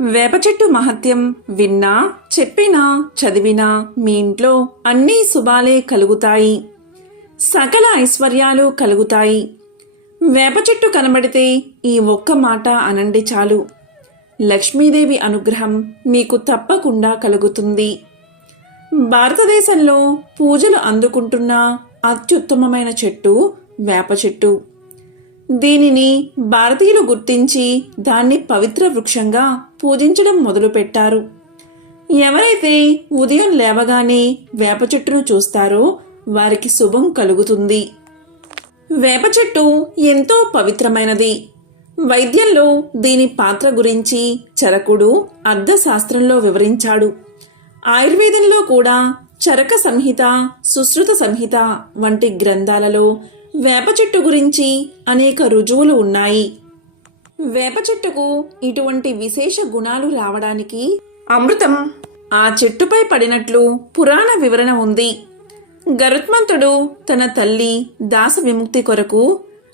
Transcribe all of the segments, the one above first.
వేప చెట్టు మహత్యం విన్నా, చెప్పినా, చదివినా మీ ఇంట్లో అన్నీ శుభాలే కలుగుతాయి. సకల ఐశ్వర్యాలు కలుగుతాయి. వేప చెట్టు కనబడితే ఈ ఒక్క మాట అనండి చాలు. లక్ష్మీదేవి అనుగ్రహం మీకు తప్పకుండా కలుగుతుంది. భారతదేశంలో పూజలు అందుకుంటున్న అత్యుత్తమమైన చెట్టు వేప చెట్టు. దీనిని భారతీయులు గుర్తించి దాన్ని పవిత్ర వృక్షంగా పూజించడం మొదలుపెట్టారు. ఎవరైతే ఉదయం లేవగానే వేప చెట్టును చూస్తారో వారికి శుభం కలుగుతుంది. వేప చెట్టు ఎంతో పవిత్రమైనది. వైద్యంలో దీని పాత్ర గురించి చరకుడు అర్థశాస్త్రంలో వివరించాడు. ఆయుర్వేదంలో కూడా చరక సంహిత, సుశ్రుత సంహిత వంటి గ్రంథాలలో వేప చెట్టు గురించి అనేక రుజువులు ఉన్నాయి. వేప చెట్టుకు ఇటువంటి విశేష గుణాలు రావడానికి అమృతం ఆ చెట్టుపై పడినట్లు పురాణ వివరణ ఉంది. గరుత్మంతుడు తన తల్లి దాస విముక్తి కొరకు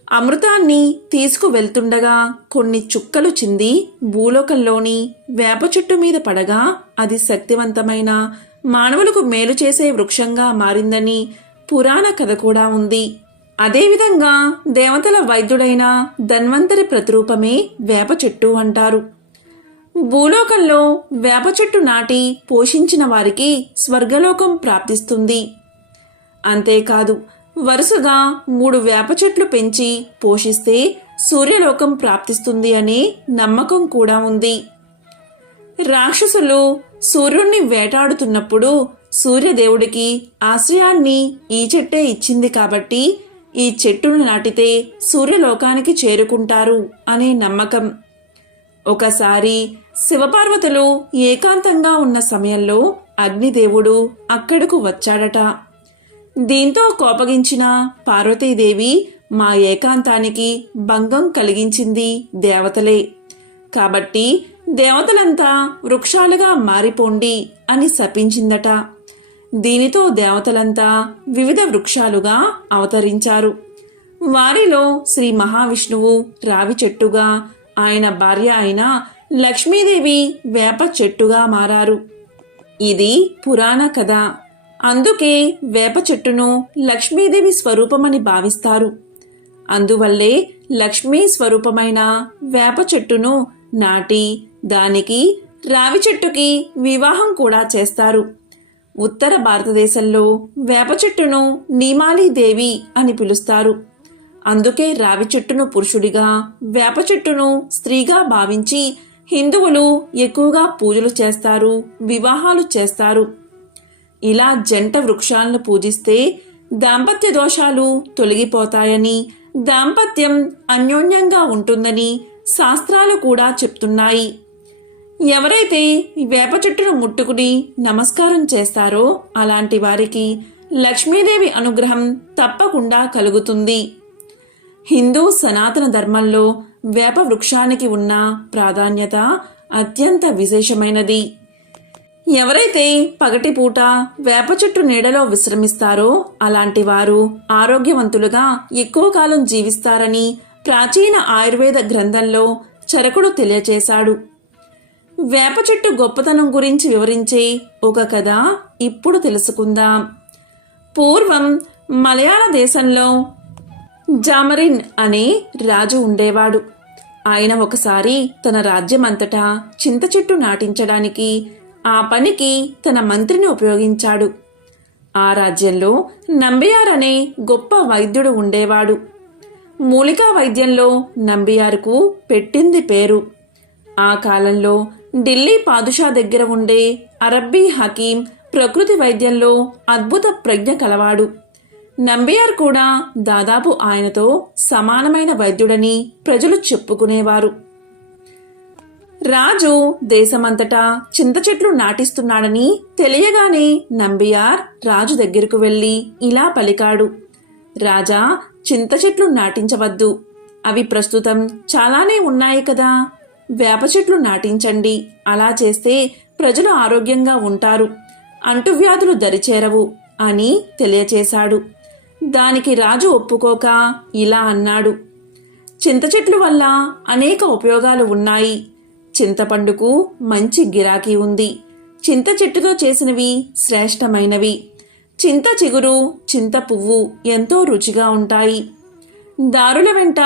అమృతాన్ని తీసుకువెళ్తుండగా కొన్ని చుక్కలు చింది భూలోకంలోని వేప చెట్టు మీద పడగా అది శక్తివంతమైన మానవులకు మేలు చేసే వృక్షంగా మారిందని పురాణ కథ కూడా ఉంది. అదేవిధంగా దేవతల వైద్యుడైన ధన్వంతరి ప్రతిరూపమే వేప చెట్టు అంటారు. భూలోకంలో వేప చెట్టు నాటి పోషించిన వారికి స్వర్గలోకం ప్రాప్తిస్తుంది. అంతేకాదు, వరుసగా 3 వేప చెట్లు పెంచి పోషిస్తే సూర్యలోకం ప్రాప్తిస్తుంది అనే నమ్మకం కూడా ఉంది. రాక్షసులు సూర్యుణ్ణి వేటాడుతున్నప్పుడు సూర్యదేవుడికి ఆశ్రయాన్ని ఈ చెట్టే ఇచ్చింది కాబట్టి ఈ చెట్టును నాటితే సూర్యలోకానికి చేరుకుంటారు అనే నమ్మకం. ఒకసారి శివపార్వతులు ఏకాంతంగా ఉన్న సమయంలో అగ్నిదేవుడు అక్కడకు వచ్చాడట. దీంతో కోపగించిన పార్వతీదేవి మా ఏకాంతానికి భంగం కలిగించింది దేవతలే, కాబట్టి దేవతలంతా వృక్షాలుగా మారిపోండి అని శపించిందట. దీనితో దేవతలంతా వివిధ వృక్షాలుగా అవతరించారు. వారిలో శ్రీ మహావిష్ణువు రావి చెట్టుగా, ఆయన భార్య అయిన లక్ష్మీదేవి వేప చెట్టుగా మారారు. ఇది పురాణ కథ. అందుకే వేప చెట్టును లక్ష్మీదేవి స్వరూపమని భావిస్తారు. అందువల్లే లక్ష్మీ స్వరూపమైన వేప చెట్టును నాటి దానికి రావి చెట్టుకి వివాహం కూడా చేస్తారు. ఉత్తర భారతదేశంలో వేప చెట్టును నీమాలీదేవి అని పిలుస్తారు. అందుకే రావి చెట్టును పురుషుడిగా, వేప చెట్టును స్త్రీగా భావించి హిందువులు ఎక్కువగా పూజలు చేస్తారు, వివాహాలు చేస్తారు. ఇలా జంట వృక్షాలను పూజిస్తే దాంపత్య దోషాలు తొలగిపోతాయని, దాంపత్యం అన్యోన్యంగా ఉంటుందని శాస్త్రాలు కూడా చెప్తున్నాయి. ఎవరైతే వేప చెట్టును ముట్టుకుని నమస్కారం చేస్తారో అలాంటి వారికి లక్ష్మీదేవి అనుగ్రహం తప్పకుండా కలుగుతుంది. హిందూ సనాతన ధర్మంలో వేప వృక్షానికి ఉన్న ప్రాధాన్యత అత్యంత విశేషమైనది. ఎవరైతే పగటిపూట వేప చెట్టు నీడలో విశ్రమిస్తారో అలాంటి వారు ఆరోగ్యవంతులుగా ఎక్కువ కాలం జీవిస్తారని ప్రాచీన ఆయుర్వేద గ్రంథంలో చరకుడు తెలియచేశాడు. వేప చెట్టు గొప్పతనం గురించి వివరించే ఒక కథ ఇప్పుడు తెలుసుకుందాం. పూర్వం మలయాళ దేశంలో జామరిన్ అనే రాజు ఉండేవాడు. ఆయన ఒకసారి తన రాజ్యమంతటా చింత చెట్టు నాటించడానికి ఆ పనికి తన మంత్రిని ఉపయోగించాడు. ఆ రాజ్యంలో నంబియార్ అనే గొప్ప వైద్యుడు ఉండేవాడు. మూలికా వైద్యంలో నంబియార్కు పెట్టింది పేరు. ఆ కాలంలో ఢిల్లీ పాదుషా దగ్గర ఉండే అరబ్బీ హకీం ప్రకృతి వైద్యంలో అద్భుత ప్రజ్ఞ కలవాడు. నంబియార్ కూడా దాదాపు ఆయనతో సమానమైన వైద్యుడని ప్రజలు చెప్పుకునేవారు. రాజు దేశమంతటా చింత చెట్లు నాటిస్తున్నాడని తెలియగానే నంబియార్ రాజు దగ్గరకు వెళ్లి ఇలా పలికాడు: రాజా, చింత చెట్లు నాటించవద్దు. అవి ప్రస్తుతం చాలానే ఉన్నాయి కదా. వేప చెట్లు నాటించండి. అలా చేస్తే ప్రజలు ఆరోగ్యంగా ఉంటారు, అంటువ్యాధులు దరిచేరవు అని తెలియచేశాడు. దానికి రాజు ఒప్పుకోక ఇలా అన్నాడు: చింత చెట్లు వల్ల అనేక ఉపయోగాలు ఉన్నాయి. చింతపండుకు మంచి గిరాకీ ఉంది. చింత చెట్టుతో చేసినవి శ్రేష్టమైనవి. చింత చిగురు, చింత పువ్వు ఎంతో రుచిగా ఉంటాయి. దారుల వెంట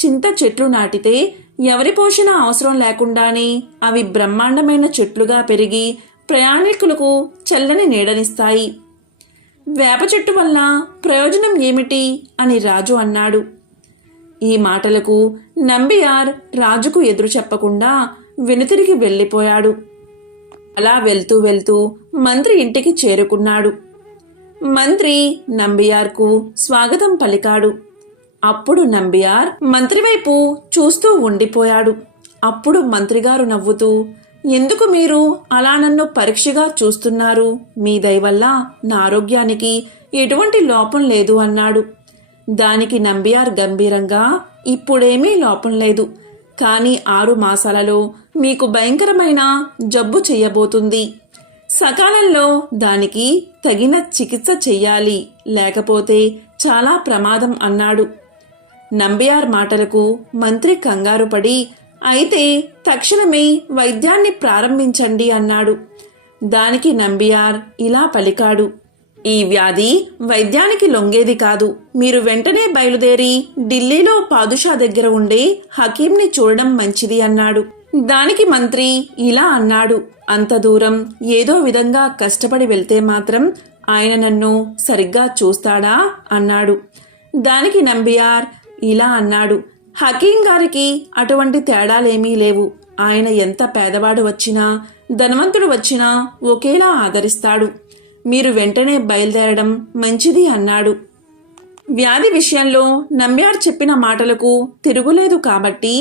చింత చెట్లు నాటితే ఎవరి పోషణ అవసరం లేకుండానే అవి బ్రహ్మాండమైన చెట్లుగా పెరిగి ప్రయాణికులకు చల్లని నీడనిస్తాయి. వేప చెట్టు వల్ల ప్రయోజనం ఏమిటి అని రాజు అన్నాడు. ఈ మాటలకు నంబియార్ రాజుకు ఎదురు చెప్పకుండా వెనుతిరిగి వెళ్ళిపోయాడు. అలా వెళ్తూ వెళ్తూ మంత్రి ఇంటికి చేరుకున్నాడు. మంత్రి నంబియార్కు స్వాగతం పలికాడు. అప్పుడు నంబియార్ మంత్రి వైపు చూస్తూ ఉండిపోయాడు. అప్పుడు మంత్రిగారు నవ్వుతూ, ఎందుకు మీరు అలా నన్ను పరీక్షగా చూస్తున్నారు? మీ దయ వల్ల నా ఆరోగ్యానికి ఎటువంటి లోపం లేదు అన్నాడు. దానికి నంబియార్ గంభీరంగా, ఇప్పుడేమీ లోపం లేదు, కానీ 6 మాసాలలో మీకు భయంకరమైన జబ్బు చెయ్యబోతుంది. సకాలంలో దానికి తగిన చికిత్స చెయ్యాలి, లేకపోతే చాలా ప్రమాదం అన్నాడు. నంబియార్ మాటలకు మంత్రి కంగారు పడి, అయితే తక్షణమే వైద్యాన్ని ప్రారంభించండి అన్నాడు. దానికి నంబియార్ ఇలా పలికాడు, ఈ వ్యాధి వైద్యానికి లొంగేది కాదు. మీరు వెంటనే బయలుదేరి ఢిల్లీలో పాదుషా దగ్గర ఉండే హకీంని చూడడం మంచిది అన్నాడు. దానికి మంత్రి ఇలా అన్నాడు, అంత దూరం ఏదో విధంగా కష్టపడి వెళ్తే మాత్రం ఆయన నన్ను సరిగ్గా చూస్తాడా అన్నాడు. దానికి నంబియార్ ఇలా అన్నాడు, హకీం గారికి అటువంటి తేడాలేమీ లేవు. ఆయన ఎంత పేదవాడు వచ్చినా ధనవంతుడు వచ్చినా ఒకేలా ఆదరిస్తాడు. మీరు వెంటనే బయలుదేరడం మంచిది అన్నాడు. వ్యాధి విషయంలో నంబియార్ చెప్పిన మాటలకు తిరుగులేదు కాబట్టి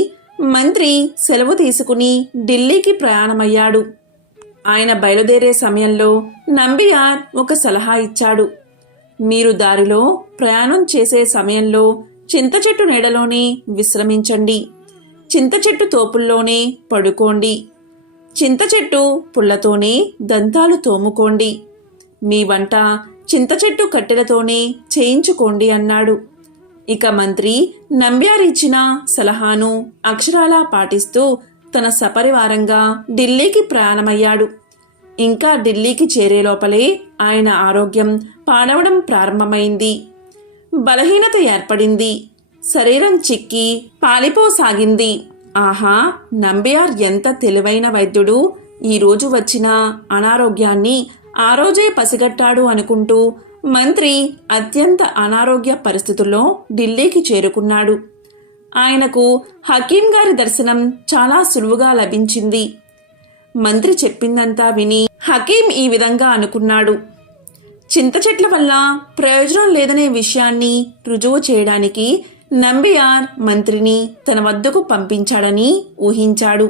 మంత్రి సెలవు తీసుకుని ఢిల్లీకి ప్రయాణమయ్యాడు. ఆయన బయలుదేరే సమయంలో నంబియార్ ఒక సలహా ఇచ్చాడు. మీరు దారిలో ప్రయాణం చేసే సమయంలో చింత చెట్టు నీడలోనే విశ్రమించండి. చింత చెట్టు తోపుల్లోనే పడుకోండి. చింత చెట్టు పుల్లతోనే దంతాలు తోముకోండి. మీ వంట చింత చెట్టు కట్టెలతోనే చేయించుకోండి అన్నాడు. ఇక మంత్రి నంబియార్ ఇచ్చిన సలహాను అక్షరాలా పాటిస్తూ తన సపరివారంగా ఢిల్లీకి ప్రయాణమయ్యాడు. ఇంకా ఢిల్లీకి చేరే లోపలే ఆయన ఆరోగ్యం పాడవడం ప్రారంభమైంది. బలహీనత ఏర్పడింది. శరీరం చిక్కి పాలిపోసాగింది. ఆహా, నంబియార్ ఎంత తెలివైన వైద్యుడు! ఈరోజు వచ్చిన అనారోగ్యాన్ని ఆ రోజే పసిగట్టాడు అనుకుంటూ మంత్రి అత్యంత అనారోగ్య పరిస్థితుల్లో ఢిల్లీకి చేరుకున్నాడు. ఆయనకు హకీం గారి దర్శనం చాలా సులువుగా లభించింది. మంత్రి చెప్పిందంతా విని హకీం ఈ విధంగా అనుకున్నాడు. చింత చెట్ల వల్ల ప్రయోజనం లేదనే విషయాన్ని రుజువు చేయడానికి నంబియార్ మంత్రిని తన వద్దకు పంపించాడని ఊహించాడు.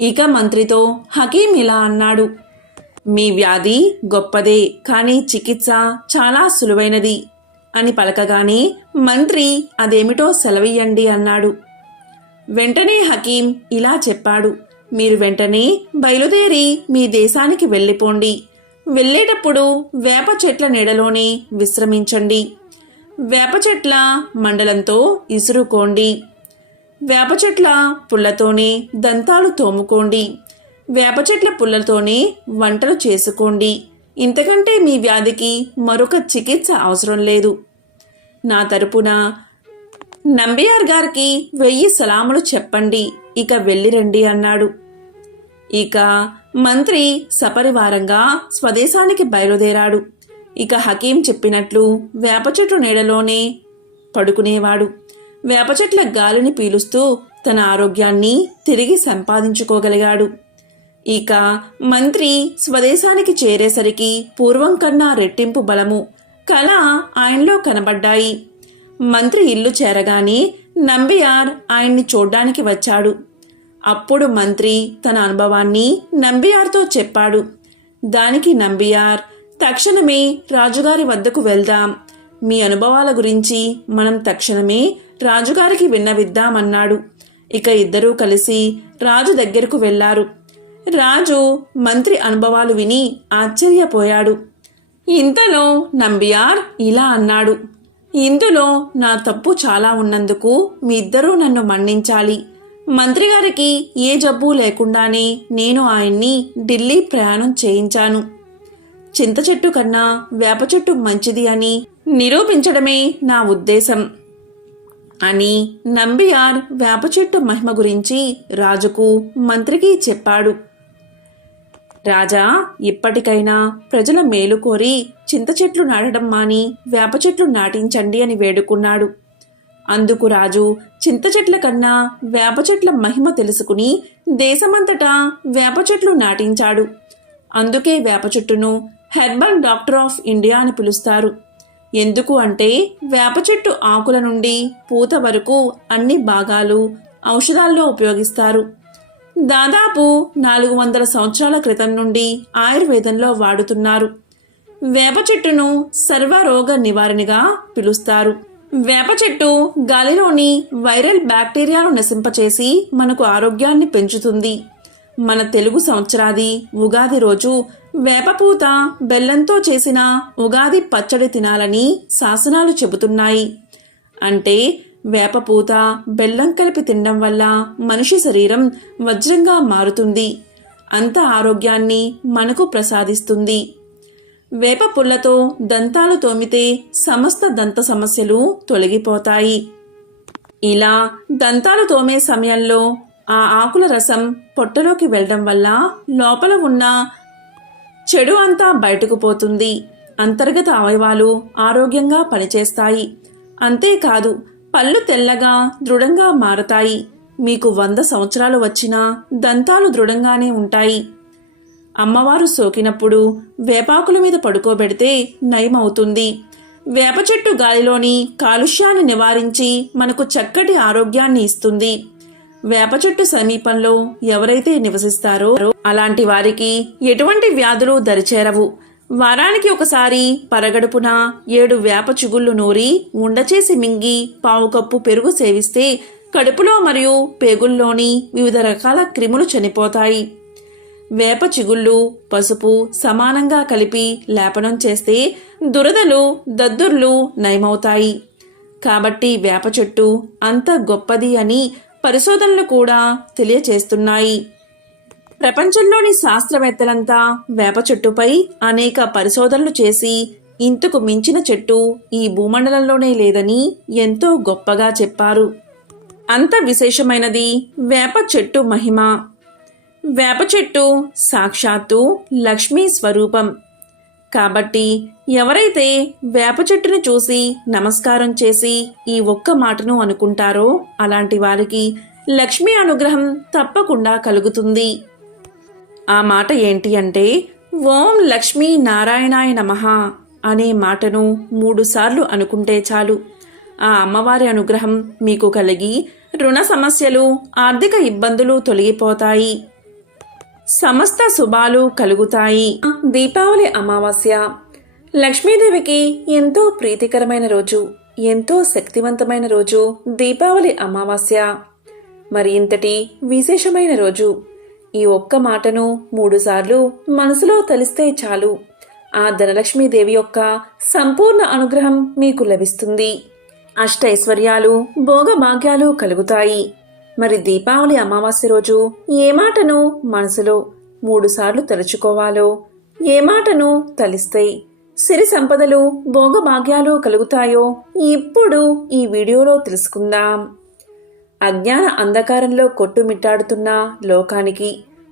ఇక మంత్రితో హకీం ఇలా అన్నాడు, మీ వ్యాధి గొప్పదే, కానీ చికిత్స చాలా సులువైనది అని పలకగానే మంత్రి అదేమిటో సెలవియ్యండి అన్నాడు. వెంటనే హకీం ఇలా చెప్పాడు, మీరు వెంటనే బయలుదేరి మీ దేశానికి వెళ్ళిపోండి. వెళ్ళేటప్పుడు వేప చెట్ల నీడలోనే విశ్రమించండి. వేప చెట్ల మండలంతో ఇసురుకోండి. వేప చెట్ల పుల్లతోనే దంతాలు తోముకోండి. వేప చెట్ల పుల్లతోనే వంటలు చేసుకోండి. ఇంతకంటే మీ వ్యాధికి మరొక చికిత్స అవసరం లేదు. నా తరపున నంబియార్ గారికి 1000 సలాములు చెప్పండి. ఇక వెళ్ళిరండి అన్నాడు. ఇక మంత్రి సపరివారంగా స్వదేశానికి బయలుదేరాడు. ఇక హకీం చెప్పినట్లు వేప చెట్టు నీడలోనే పడుకునేవాడు. వేప చెట్ల గాలిని పీలుస్తూ తన ఆరోగ్యాన్ని తిరిగి సంపాదించుకోగలిగాడు. ఇక మంత్రి స్వదేశానికి చేరేసరికి పూర్వం కన్నా రెట్టింపు బలము, కళ ఆయనలో కనబడ్డాయి. మంత్రి ఇల్లు చేరగానే నంబియార్ ఆయన్ని చూడ్డానికి వచ్చాడు. అప్పుడు మంత్రి తన అనుభవాన్ని నంబియార్తో చెప్పాడు. దానికి నంబియార్, తక్షణమే రాజుగారి వద్దకు వెళ్దాం. మీ అనుభవాల గురించి మనం తక్షణమే రాజుగారికి విన్నవిద్దామన్నాడు. ఇక ఇద్దరూ కలిసి రాజు దగ్గరకు వెళ్లారు. రాజు మంత్రి అనుభవాలు విని ఆశ్చర్యపోయాడు. ఇంతలో నంబియార్ ఇలా అన్నాడు, ఇందులో నా తప్పు చాలా ఉన్నందుకు మీ ఇద్దరూ నన్ను మన్నించాలి. మంత్రి గారికి ఏ జబ్బు లేకుండానే నేను ఆయన్ని ఢిల్లీ ప్రయాణం చేయించాను. చింత చెట్టు కన్నా వేప చెట్టు మంచిది అని నిరూపించడమే నా ఉద్దేశం అని నంబియార్ వేప చెట్టు మహిమ గురించి రాజుకు మంత్రికి చెప్పాడు. రాజా, ఇప్పటికైనా ప్రజల మేలు కోరి చింత చెట్లు నాటడం మాని వేప చెట్లు నాటించండి అని వేడుకున్నాడు. అందుకు రాజు చింత చెట్ల కన్నా వేప చెట్ల మహిమ తెలుసుకుని దేశమంతటా వేప చెట్లు నాటించాడు. అందుకే వేప చెట్టును హెర్బల్ డాక్టర్ ఆఫ్ ఇండియా అని పిలుస్తారు. ఎందుకు అంటే వేప చెట్టు ఆకుల నుండి పూత వరకు అన్ని భాగాలు ఔషధాల్లో ఉపయోగిస్తారు. దాదాపు 400 సంవత్సరాల క్రితం నుండి ఆయుర్వేదంలో వాడుతున్నారు. వేప చెట్టును సర్వరోగ నివారణగా పిలుస్తారు. వేప చెట్టు గాలిలోని వైరల్ బ్యాక్టీరియాను నశింపచేసి మనకు ఆరోగ్యాన్ని పెంచుతుంది. మన తెలుగు సంవత్సరాది ఉగాది రోజు వేపపూత బెల్లంతో చేసిన ఉగాది పచ్చడి తినాలని శాసనాలు చెబుతున్నాయి. అంటే వేపపూత బెల్లం కలిపి తినడం వల్ల మనిషి శరీరం వజ్రంగా మారుతుంది. అంత ఆరోగ్యాన్ని మనకు ప్రసాదిస్తుంది. వేప పుల్లతో దంతాలు తోమితే సమస్త దంత సమస్యలు తొలగిపోతాయి. ఇలా దంతాలు తోమే సమయంలో ఆ ఆకుల రసం పొట్టలోకి వెళ్ళడం వల్ల లోపల ఉన్న చెడు అంతా బయటకు పోతుంది. అంతర్గత అవయవాలు ఆరోగ్యంగా పనిచేస్తాయి. అంతేకాదు పళ్ళు తెల్లగా దృఢంగా మారతాయి. మీకు 100 సంవత్సరాలు వచ్చినా దంతాలు దృఢంగానే ఉంటాయి. అమ్మవారు సోకినప్పుడు వేపాకుల మీద పడుకోబెడితే నయమవుతుంది. వేప చెట్టు గాలిలోని కాలుష్యాన్ని నివారించి మనకు చక్కటి ఆరోగ్యాన్ని ఇస్తుంది. వేప చెట్టు సమీపంలో ఎవరైతే నివసిస్తారో అలాంటి వారికి ఎటువంటి వ్యాధులు దరిచేరవు. వారానికి ఒకసారి పరగడుపున 7 వేప చిగుళ్ళు నూరి ఉండచేసి మింగి 1/2 కప్పు పెరుగు సేవిస్తే కడుపులో మరియు పేగుల్లోని వివిధ రకాల క్రిములు చనిపోతాయి. వేప చిగుళ్ళు పసుపు సమానంగా కలిపి లేపనం చేస్తే దురదలు దద్దుర్లు నయమవుతాయి. కాబట్టి వేప చెట్టు అంత గొప్పది అని పరిశోధనలు కూడా తెలియచేస్తున్నాయి. ప్రపంచంలోని శాస్త్రవేత్తలంతా వేప చెట్టుపై అనేక పరిశోధనలు చేసి ఇంతకు మించిన చెట్టు ఈ భూమండలంలోనే లేదని ఎంతో గొప్పగా చెప్పారు. అంత విశేషమైనది వేప చెట్టు మహిమ. వేప చెట్టు సాక్షాత్తు లక్ష్మీ స్వరూపం. కాబట్టి ఎవరైతే వేప చెట్టును చూసి నమస్కారం చేసి ఈ ఒక్క మాటను అనుకుంటారో అలాంటి వారికి లక్ష్మీ అనుగ్రహం తప్పకుండా కలుగుతుంది. ఆ మాట ఏంటి అంటే ఓం లక్ష్మీ నారాయణాయ నమః అనే మాటను 3 సార్లు అనుకుంటే చాలు. ఆ అమ్మవారి అనుగ్రహం మీకు కలిగి రుణ సమస్యలు ఆర్థిక ఇబ్బందులు తొలగిపోతాయి. సమస్త శుభాలు కలుగుతాయి. దీపావళి అమావాస్య లక్ష్మీదేవికి ఎంతో ప్రీతికరమైన రోజు, ఎంతో శక్తివంతమైన రోజు దీపావళి అమావాస్య. మరి ఇంతటి విశేషమైన రోజు. ఈ ఒక్క మాటను 3 సార్లు మనసులో తలిస్తే చాలు. ఆ ధనలక్ష్మీదేవి యొక్క సంపూర్ణ అనుగ్రహం మీకు లభిస్తుంది. అష్టైశ్వర్యాలు భోగభాగ్యాలు కలుగుతాయి. మరి దీపావళి అమావాస్య రోజు ఏ మాటను మనసులో 3 సార్లు తలుచుకోవాలో, ఏ మాటను తలిస్తే సిరి సంపదలు భోగభాగ్యాలు కలుగుతాయో ఇప్పుడు ఈ వీడియోలో తెలుసుకుందాం. అజ్ఞాన అంధకారంలో కొట్టుమిట్టాడుతున్న లోకానికి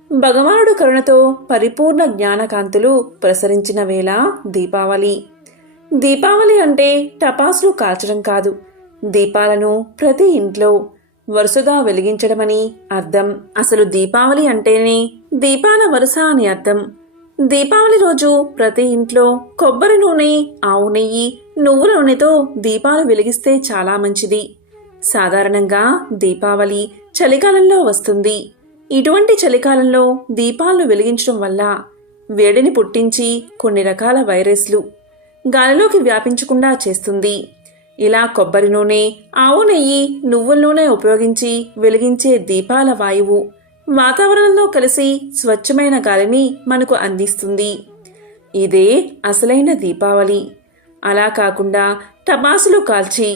భగవానుడు కరుణతో పరిపూర్ణ జ్ఞానకాంతులు ప్రసరించిన వేళ దీపావళి. దీపావళి అంటే టపాసులు కాల్చడం కాదు, దీపాలను ప్రతి ఇంట్లో వరుసగా వెలిగించడమని అర్థం. అసలు దీపావళి అంటేనే దీపాల వరుస అని అర్థం. దీపావళి రోజు ప్రతి ఇంట్లో కొబ్బరి నూనె, ఆవు నెయ్యి, నువ్వుల నూనెతో దీపాలు వెలిగిస్తే చాలా మంచిది. సాధారణంగా దీపావళి చలికాలంలో వస్తుంది. ఇటువంటి చలికాలంలో దీపాలను వెలిగించడం వల్ల వేడిని పుట్టించి కొన్ని రకాల వైరస్లు గాలిలోకి వ్యాపించకుండా చేస్తుంది. ఇలా కొబ్బరి నూనె, ఆవు నెయ్యి, నువ్వుల నూనె ఉపయోగించి వెలిగించే దీపాల వాయువు వాతావరణంలో కలిసి స్వచ్ఛమైన గాలిని మనకు అందిస్తుంది. ఇదే అసలైన దీపావళి. అలా కాకుండా టపాసులు కాల్చి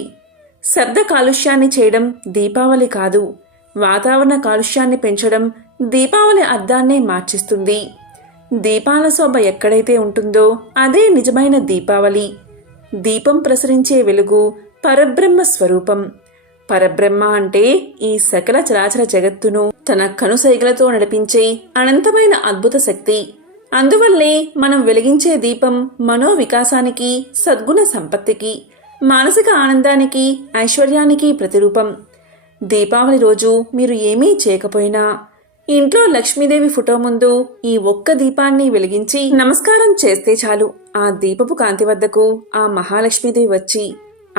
శబ్ద కాలుష్యాన్ని చేయడం దీపావళి కాదు. వాతావరణ కాలుష్యాన్ని పెంచడం దీపావళి అర్థాన్నే మార్చిస్తుంది. దీపాల శోభ ఎక్కడైతే ఉంటుందో అదే నిజమైన దీపావళి. దీపం ప్రసరించే వెలుగు పరబ్రహ్మ స్వరూపం. పరబ్రహ్మ అంటే ఈ సకల చరాచర జగత్తును తన కనుసైగలతో నడిపించే అనంతమైన అద్భుత శక్తి. అందువల్లే మనం వెలిగించే దీపం మనోవికాసానికి, సద్గుణ సంపత్తికి, మానసిక ఆనందానికి, ఐశ్వర్యానికి ప్రతిరూపం. దీపావళి రోజు మీరు ఏమీ చేయకపోయినా ఇంట్లో లక్ష్మీదేవి ఫోటో ముందు ఈ ఒక్క దీపాన్ని వెలిగించి నమస్కారం చేస్తే చాలు. ఆ దీపపు కాంతి వద్దకు ఆ మహాలక్ష్మీదేవి వచ్చి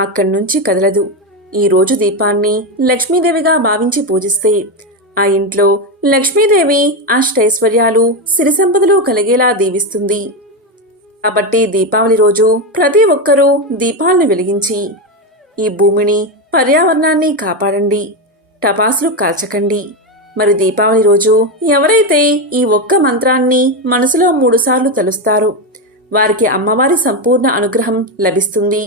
అక్కడి నుంచి కదలదు. ఈ రోజు దీపాన్ని లక్ష్మీదేవిగా భావించి పూజిస్తే ఆ ఇంట్లో లక్ష్మీదేవి అష్టైశ్వర్యాలు, సిరి సంపదలు కలిగేలా దీవిస్తుంది. కాబట్టి దీపావళి రోజు ప్రతి ఒక్కరూ దీపాలను వెలిగించి ఈ భూమిని, పర్యావరణాన్ని కాపాడండి. టపాసులు కాల్చకండి. మరి దీపావళి రోజు ఎవరైతే ఈ ఒక్క మంత్రాన్ని మనసులో 3 సార్లు తలుస్తారో వారికి అమ్మవారి సంపూర్ణ అనుగ్రహం లభిస్తుంది.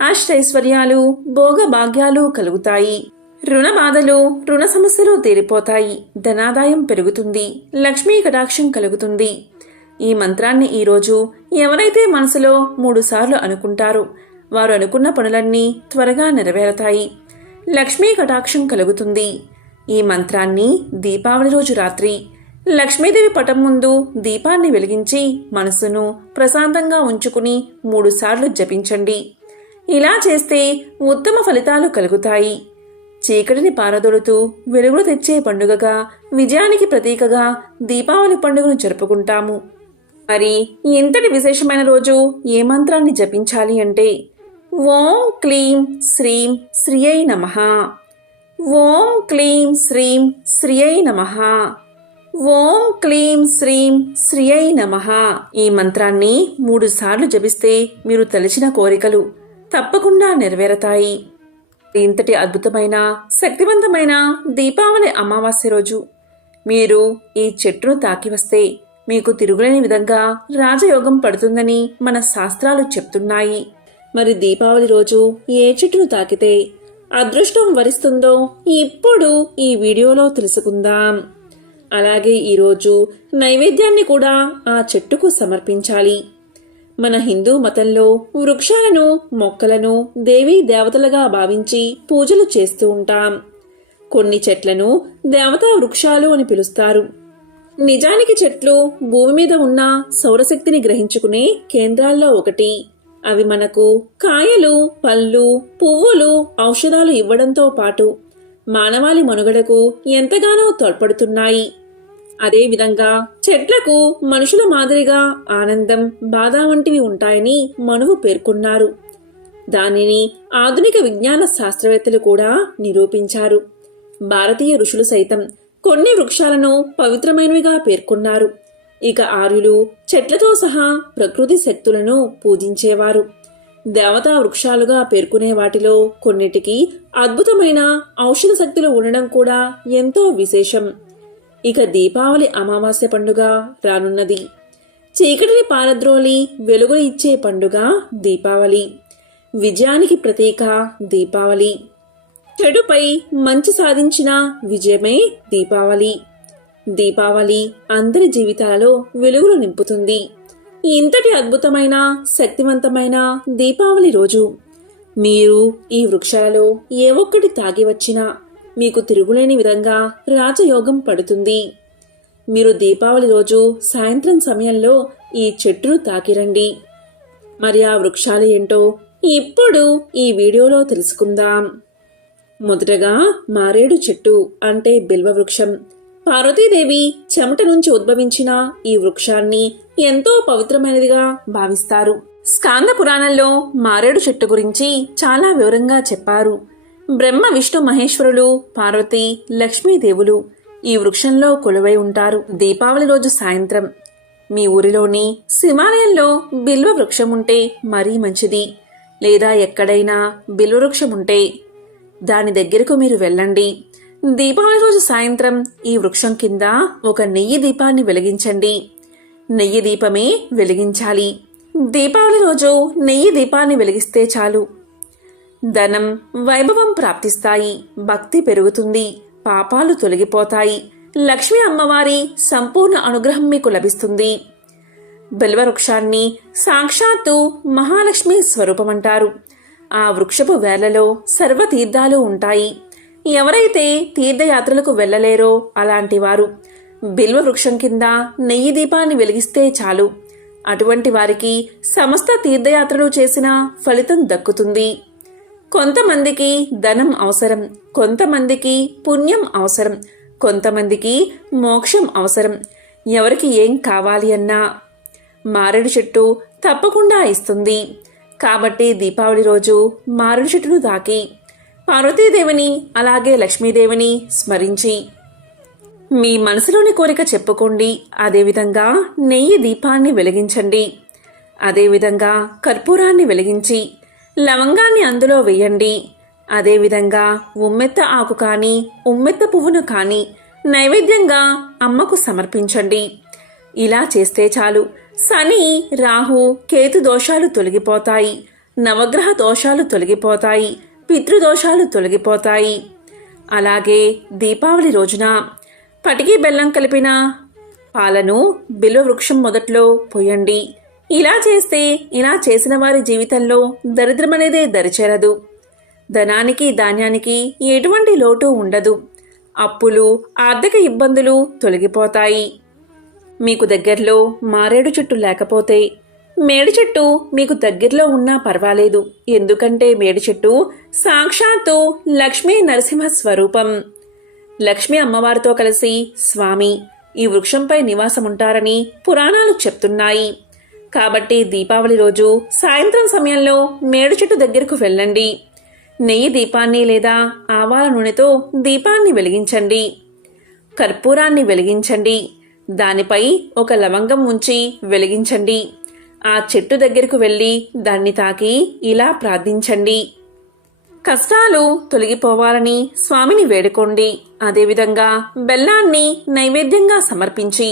అష్టైశ్వర్యాలు, భోగ భాగ్యాలు కలుగుతాయి. రుణ బాధలు, రుణ సమస్యలు తీరిపోతాయి. ధనాదాయం పెరుగుతుంది. లక్ష్మీ కటాక్షం కలుగుతుంది. ఈ మంత్రాన్ని ఈరోజు ఎవరైతే మనసులో 3 సార్లు అనుకుంటారో వారు అనుకున్న పనులన్నీ త్వరగా నెరవేరతాయి. లక్ష్మీ కటాక్షం కలుగుతుంది. ఈ మంత్రాన్ని దీపావళి రోజు రాత్రి లక్ష్మీదేవి పటం ముందు దీపాన్ని వెలిగించి మనసును ప్రశాంతంగా ఉంచుకుని 3 సార్లు జపించండి. ఇలా చేస్తే ఉత్తమ ఫలితాలు కలుగుతాయి. చీకటిని పారదొలుతూ వెలుగులు తెచ్చే పండుగగా, విజయానికి ప్రతీకగా దీపావళి పండుగను జరుపుకుంటాము. మరి ఇంతటి విశేషమైన రోజు ఏ మంత్రాన్ని జపించాలి అంటే ఓం క్లీం శ్రీం శ్రియై నమః, ఓం క్లీం శ్రీం శ్రియై నమః, ఓం క్లీం శ్రీం శ్రియై నమః. ఈ మంత్రాన్ని 3 సార్లు జపిస్తే మీరు తలచిన కోరికలు తప్పకుండా నెరవేరతాయి. ఇంతటి అద్భుతమైన, శక్తివంతమైన దీపావళి అమావాస్య రోజు మీరు ఈ చెట్టును తాకి వస్తే మీకు తిరుగులేని విధంగా రాజయోగం పడుతుందని మన శాస్త్రాలు చెప్తున్నాయి. మరి దీపావళి రోజు ఏ చెట్టును తాకితే అదృష్టం వరిస్తుందో ఇప్పుడు ఈ వీడియోలో తెలుసుకుందాం. అలాగే ఈరోజు నైవేద్యాన్ని కూడా ఆ చెట్టుకు సమర్పించాలి. మన హిందూ మతంలో వృక్షాలను, మొక్కలను దేవీ దేవతలుగా భావించి పూజలు చేస్తూ ఉంటాం. కొన్ని చెట్లను దేవతా వృక్షాలు అని పిలుస్తారు. నిజానికి చెట్లు భూమి మీద ఉన్న సౌరశక్తిని గ్రహించుకునే కేంద్రాల్లో ఒకటి. అవి మనకు కాయలు, పళ్ళు, పువ్వులు, ఔషధాలు ఇవ్వడంతో పాటు మానవాళి మనుగడకు ఎంతగానో తోడ్పడుతున్నాయి. అదేవిధంగా చెట్లకు మనుషుల మాదిరిగా ఆనందం, బాధ వంటివి ఉంటాయని మనువు పేర్కొన్నారు. దానిని ఆధునిక విజ్ఞాన శాస్త్రవేత్తలు కూడా నిరూపించారు. భారతీయ ఋషులు సైతం కొన్ని వృక్షాలను పవిత్రమైనవిగా పేర్కొన్నారు. ఇక ఆర్యులు చెట్లతో సహా ప్రకృతి శక్తులను పూజించేవారు. దేవతా వృక్షాలుగా పేర్కొనే వాటిలో కొన్నిటికి అద్భుతమైన ఔషధ శక్తులు ఉండడం కూడా ఎంతో విశేషం. ఇక దీపావళి అమావాస్య పండుగ రానున్నది. చీకటిని పారద్రోలి వెలుగులు ఇచ్చే పండుగ దీపావళి. విజయానికి ప్రతీక దీపావళి. చెడుపై మంచి సాధించిన విజయమే దీపావళి. దీపావళి అందరి జీవితాలలో వెలుగులు నింపుతుంది. ఇంతటి అద్భుతమైన, శక్తివంతమైన దీపావళి రోజు మీరు ఈ వృక్షాలలో ఏ ఒక్కటి తాగి వచ్చినా మీకు తిరుగులేని విధంగా రాజయోగం పడుతుంది. మీరు దీపావళి రోజు సాయంత్రం సమయంలో ఈ చెట్టును తాకిరండి. మరి ఆ వృక్షాలు ఏంటో ఇప్పుడు ఈ వీడియోలో తెలుసుకుందాం. మొదటగా మారేడు చెట్టు అంటే బిల్వ వృక్షం. పార్వతీదేవి చెమట నుంచి ఉద్భవించిన ఈ వృక్షాన్ని ఎంతో పవిత్రమైనదిగా భావిస్తారు. స్కాంద పురాణంలో మారేడు చెట్టు గురించి చాలా వివరంగా చెప్పారు. బ్రహ్మ, విష్ణు మహేశ్వరులు, పార్వతి, లక్ష్మీదేవులు ఈ వృక్షంలో కొలువై ఉంటారు. దీపావళి రోజు సాయంత్రం మీ ఊరిలోని శివాలయంలో బిల్వ వృక్షం ఉంటే మరీ మంచిది. లేదా ఎక్కడైనా బిల్వ వృక్షం ఉంటే దాని దగ్గరకు మీరు వెళ్ళండి. దీపావళి రోజు సాయంత్రం ఈ వృక్షం కింద ఒక నెయ్యి దీపాన్ని వెలిగించండి. నెయ్యి దీపమే వెలిగించాలి. దీపావళి రోజు నెయ్యి దీపాన్ని వెలిగిస్తే చాలు. ధనం, వైభవం ప్రాప్తిస్తాయి. భక్తి పెరుగుతుంది. పాపాలు తొలగిపోతాయి. లక్ష్మీ అమ్మవారి సంపూర్ణ అనుగ్రహం మీకు లభిస్తుంది. బిల్వవృక్షాన్ని సాక్షాత్తు మహాలక్ష్మి స్వరూపమంటారు. ఆ వృక్షపు వేళ్లలో సర్వతీర్థాలు ఉంటాయి. ఎవరైతే తీర్థయాత్రలకు వెళ్ళలేరో అలాంటి వారు బిల్వవృక్షం కింద నెయ్యి దీపాన్ని వెలిగిస్తే చాలు. అటువంటి వారికి సమస్త తీర్థయాత్రలు చేసిన ఫలితం దక్కుతుంది. కొంతమందికి ధనం అవసరం, కొంతమందికి పుణ్యం అవసరం, కొంతమందికి మోక్షం అవసరం. ఎవరికి ఏం కావాలి అన్నా మారేడు చెట్టు తప్పకుండా ఇస్తుంది. కాబట్టి దీపావళి రోజు మారేడు చెట్టును తాకి పార్వతీదేవిని అలాగే లక్ష్మీదేవిని స్మరించి మీ మనసులోని కోరిక చెప్పుకోండి. అదేవిధంగా నెయ్యి దీపాన్ని వెలిగించండి. అదేవిధంగా కర్పూరాన్ని వెలిగించి లవంగాన్ని అందులో వేయండి. అదేవిధంగా ఉమ్మెత్త ఆకు కానీ ఉమ్మెత్త పువ్వును కానీ నైవేద్యంగా అమ్మకు సమర్పించండి. ఇలా చేస్తే చాలు. శని, రాహు, కేతు దోషాలు తొలగిపోతాయి. నవగ్రహ దోషాలు తొలగిపోతాయి. పితృదోషాలు తొలగిపోతాయి. అలాగే దీపావళి రోజున పటికి బెల్లం కలిపిన పాలను బిల్వవృక్షం మొదట్లో పోయండి. ఇలా చేసిన వారి జీవితంలో దరిద్రమనేదే దరిచేరదు. ధనానికి ధాన్యానికి ఎటువంటి లోటు ఉండదు. అప్పులు, ఆర్థిక ఇబ్బందులు తొలగిపోతాయి. మీకు దగ్గరలో మారేడు చెట్టు లేకపోతే మేడి చెట్టు మీకు దగ్గరలో ఉన్నా పర్వాలేదు. ఎందుకంటే మేడి చెట్టు సాక్షాత్తు లక్ష్మీ నరసింహ స్వరూపం. లక్ష్మీ అమ్మవారితో కలిసి స్వామి ఈ వృక్షంపై నివాసముంటారని పురాణాలు చెప్తున్నాయి. కాబట్టి దీపావళి రోజు సాయంత్రం సమయంలో మేడు చెట్టు దగ్గరకు వెళ్ళండి. నెయ్యి దీపాన్ని లేదా ఆవాల నూనెతో దీపాన్ని వెలిగించండి. కర్పూరాన్ని వెలిగించండి. దానిపై ఒక లవంగం ఉంచి వెలిగించండి. ఆ చెట్టు దగ్గరకు వెళ్ళి దాన్ని తాకి ఇలా ప్రార్థించండి. కష్టాలు తొలగిపోవాలని స్వామిని వేడుకోండి. అదేవిధంగా బెల్లాన్ని నైవేద్యంగా సమర్పించి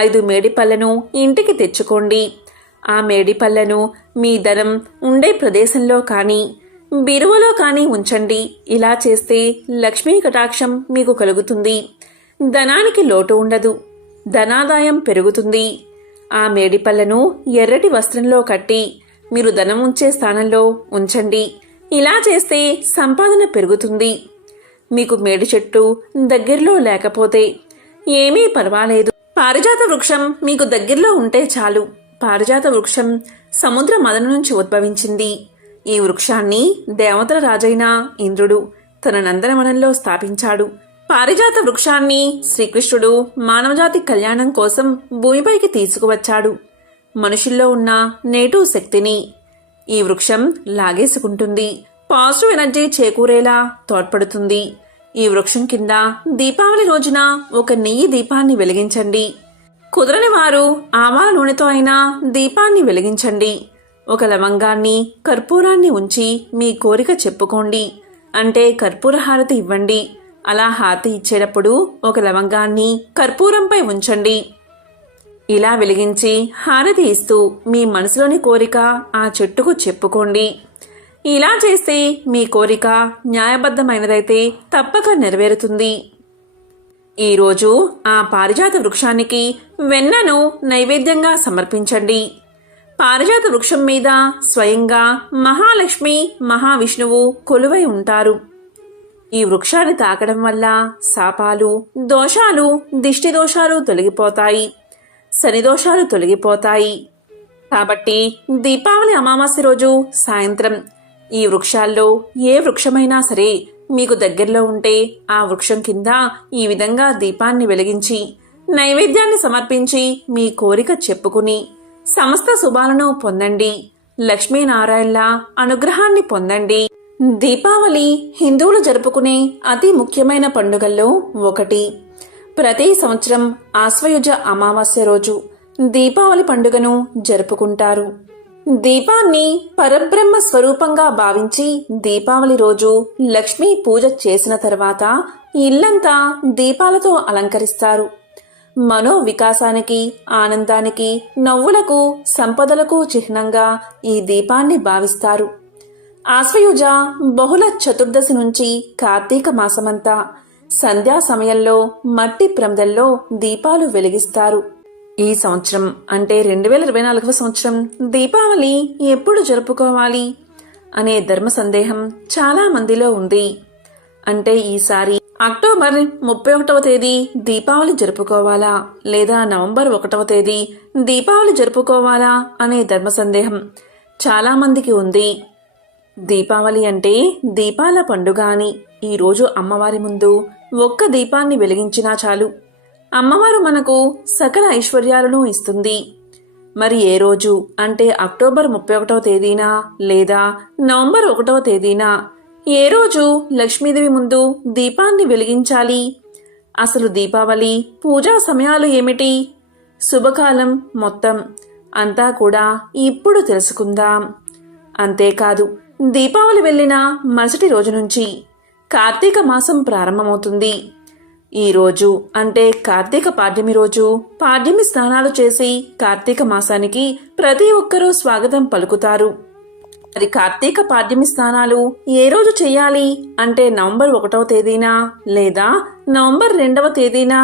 5 మేడిపళ్ళను ఇంటికి తెచ్చుకోండి. ఆ మేడిపళ్ళను మీ ధనం ఉండే ప్రదేశంలో కానీ బీరువలో కానీ ఉంచండి. ఇలా చేస్తే లక్ష్మీ కటాక్షం మీకు కలుగుతుంది. ధనానికి లోటు ఉండదు. ధనాదాయం పెరుగుతుంది. ఆ మేడిపళ్ళను ఎర్రటి వస్త్రంలో కట్టి మీరు ధనం ఉంచే స్థానంలో ఉంచండి. ఇలా చేస్తే సంపాదన పెరుగుతుంది. మీకు మేడి చెట్టు దగ్గరలో లేకపోతే ఏమీ పర్వాలేదు. పారిజాత వృక్షం మీకు దగ్గరలో ఉంటే చాలు. పారిజాత వృక్షం సముద్ర మదన నుంచి ఉద్భవించింది. ఈ వృక్షాన్ని దేవతల రాజైన ఇంద్రుడు తన నందనవనంలో స్థాపించాడు. పారిజాత వృక్షాన్ని శ్రీకృష్ణుడు మానవజాతి కళ్యాణం కోసం భూమిపైకి తీసుకువచ్చాడు. మనుషుల్లో ఉన్న నేటివ్ శక్తిని ఈ వృక్షం లాగేసుకుంటుంది. పాజిటివ్ ఎనర్జీ చేకూరేలా తోడ్పడుతుంది. ఈ వృక్షం కింద దీపావళి రోజున ఒక నెయ్యి దీపాన్ని వెలిగించండి. కుదరని వారు ఆవాల నూనెతో అయినా దీపాన్ని వెలిగించండి. ఒక లవంగాన్ని, కర్పూరాన్ని ఉంచి మీ కోరిక చెప్పుకోండి. అంటే కర్పూర హారతి ఇవ్వండి. అలా హారతి ఇచ్చేటప్పుడు ఒక లవంగాన్ని కర్పూరంపై ఉంచండి. ఇలా వెలిగించి హారతి ఇస్తూ మీ మనసులోని కోరిక ఆ చెట్టుకు చెప్పుకోండి. ఇలా చేస్తే మీ కోరిక న్యాయబద్ధమైనదైతే తప్పక నెరవేరుతుంది. ఈరోజు ఆ పారిజాత వృక్షానికి వెన్నను నైవేద్యంగా సమర్పించండి. పారిజాత వృక్షం మీద స్వయంగా మహాలక్ష్మి, మహావిష్ణువు కొలువై ఉంటారు. ఈ వృక్షాన్ని తాకడం వల్ల శాపాలు, దోషాలు, దిష్టి దోషాలు తొలగిపోతాయి. శని దోషాలు తొలగిపోతాయి. కాబట్టి దీపావళి అమావాస్య రోజు సాయంత్రం ఈ వృక్షాల్లో ఏ వృక్షమైనా సరే మీకు దగ్గరలో ఉంటే ఆ వృక్షం కింద ఈ విధంగా దీపాన్ని వెలిగించి నైవేద్యాన్ని సమర్పించి మీ కోరిక చెప్పుకుని సమస్త శుభాలను పొందండి. లక్ష్మీనారాయణల అనుగ్రహాన్ని పొందండి. దీపావళి హిందువులు జరుపుకునే అతి ముఖ్యమైన పండుగల్లో ఒకటి. ప్రతి సంవత్సరం ఆశ్వయుజ అమావాస్య రోజు దీపావళి పండుగను జరుపుకుంటారు. దీపాన్ని పరబ్రహ్మ స్వరూపంగా భావించి దీపావళి రోజు లక్ష్మీ పూజ చేసిన తర్వాత ఇల్లంతా దీపాలతో అలంకరిస్తారు. మనో వికాసానికి, ఆనందానికి, నవ్వులకు, సంపదలకు చిహ్నంగా ఈ దీపాన్ని భావిస్తారు. ఆశ్వయుజ బహుళ చతుర్దశి నుంచి కార్తీక మాసమంతా సంధ్యా సమయంలో మట్టి ప్రమిదల్లో దీపాలు వెలిగిస్తారు. ఈ సంవత్సరం అంటే 2024వ సంవత్సరం దీపావళి ఎప్పుడు జరుపుకోవాలి అనే ధర్మ సందేహం చాలా మందిలో ఉంది. అంటే ఈసారి అక్టోబర్ 31వ తేదీ దీపావళి జరుపుకోవాలా లేదా నవంబర్ 1వ తేదీ దీపావళి జరుపుకోవాలా అనే ధర్మ సందేహం చాలా మందికి ఉంది. దీపావళి అంటే దీపాల పండుగ అని ఈరోజు అమ్మవారి ముందు ఒక్క దీపాన్ని వెలిగించినా చాలు, అమ్మవారు మనకు సకల ఐశ్వర్యాలను ఇస్తుంది. మరి ఏ రోజు అంటే అక్టోబర్ 31వ తేదీనా లేదా నవంబర్ 1వ తేదీనా ఏ రోజు లక్ష్మీదేవి ముందు దీపాన్ని వెలిగించాలి? అసలు దీపావళి పూజా సమయాలు ఏమిటి? శుభకాలం మొత్తం అంతా కూడా ఇప్పుడు తెలుసుకుందాం. అంతేకాదు, దీపావళి వెళ్ళిన మరుసటి రోజు నుంచి కార్తీక మాసం ప్రారంభమవుతుంది. ఈ రోజు అంటే కార్తీక పాడ్యమి రోజు పాడ్యమి స్నానాలు చేసి కార్తీక మాసానికి ప్రతి ఒక్కరూ స్వాగతం పలుకుతారు. మరి కార్తీక పాడ్యమి స్నానాలు ఏ రోజు చెయ్యాలి అంటే నవంబర్ 1వ తేదీనా లేదా నవంబర్ 2వ తేదీనా?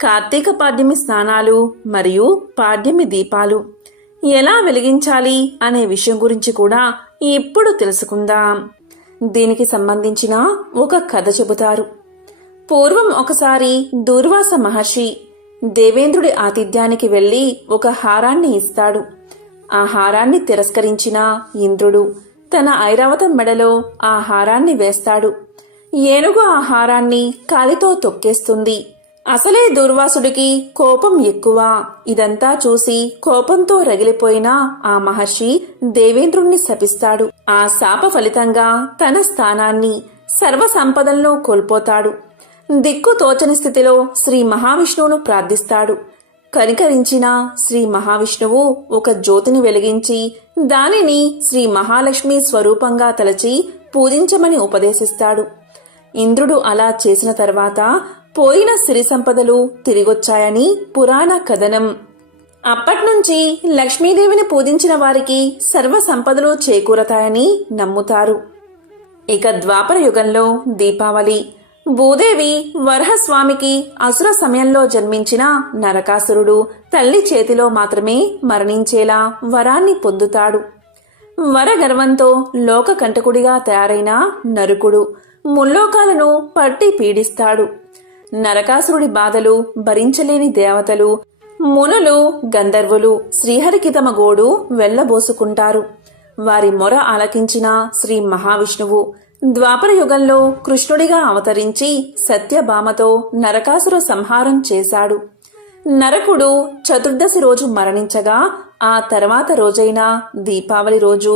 కార్తీక పాడ్యమి స్నానాలు మరియు పాడ్యమి దీపాలు ఎలా వెలిగించాలి అనే విషయం గురించి కూడా ఇప్పుడు తెలుసుకుందాం. దీనికి సంబంధించిన ఒక కథ చెబుతారు. పూర్వం ఒకసారి దూర్వాస మహర్షి దేవేంద్రుడి ఆతిథ్యానికి వెళ్లి ఒక హారాన్ని ఇస్తాడు. ఆ హారాన్ని తిరస్కరించిన ఇంద్రుడు తన ఐరావతం మెడలో ఆ హారాన్ని వేస్తాడు. ఏనుగు ఆ హారాన్ని కాలితో తొక్కేస్తుంది. అసలే దూర్వాసుడికి కోపం ఎక్కువ. ఇదంతా చూసి కోపంతో రగిలిపోయిన ఆ మహర్షి దేవేంద్రుణ్ణి శపిస్తాడు. ఆ శాప ఫలితంగా తన స్థానాన్ని సర్వ సంపదలను కోల్పోతాడు. దిక్కు తోచని స్థితిలో శ్రీ మహావిష్ణువును ప్రార్థిస్తాడు. కనికరించిన శ్రీ మహావిష్ణువు ఒక జ్యోతిని వెలిగించి దానిని శ్రీ మహాలక్ష్మి స్వరూపంగా తలచి పూజించమని ఉపదేశిస్తాడు. ఇంద్రుడు అలా చేసిన తర్వాత పోయిన సిరి సంపదలు తిరిగొచ్చాయని పురాణ కథనం. అప్పట్నుంచి లక్ష్మీదేవిని పూజించిన వారికి సర్వ సంపదలు చేకూరతాయని నమ్ముతారు. ఇక ద్వాపర యుగంలో దీపావళి భూదేవి వరహస్వామికి అసుర సమయంలో జన్మించిన నరకాసురుడు తల్లి చేతిలో మాత్రమే మరణించేలా వరాన్ని పొందుతాడు. వరగర్వంతో లోకకంటకుడిగా తయారైన నరుకుడు ముల్లోకాలను పట్టి పీడిస్తాడు. నరకాసురుడి బాధలు భరించలేని దేవతలు, మునులు, గంధర్వులు శ్రీహరికి తమ గోడు వెళ్లబోసుకుంటారు. వారి మొర ఆలకించిన శ్రీ మహావిష్ణువు ద్వాపర యుగంలో కృష్ణుడిగా అవతరించి సత్యభామతో నరకాసుర సంహారం చేశాడు. నరకుడు చతుర్దశి రోజు మరణించగా ఆ తర్వాత రోజైన దీపావళి రోజు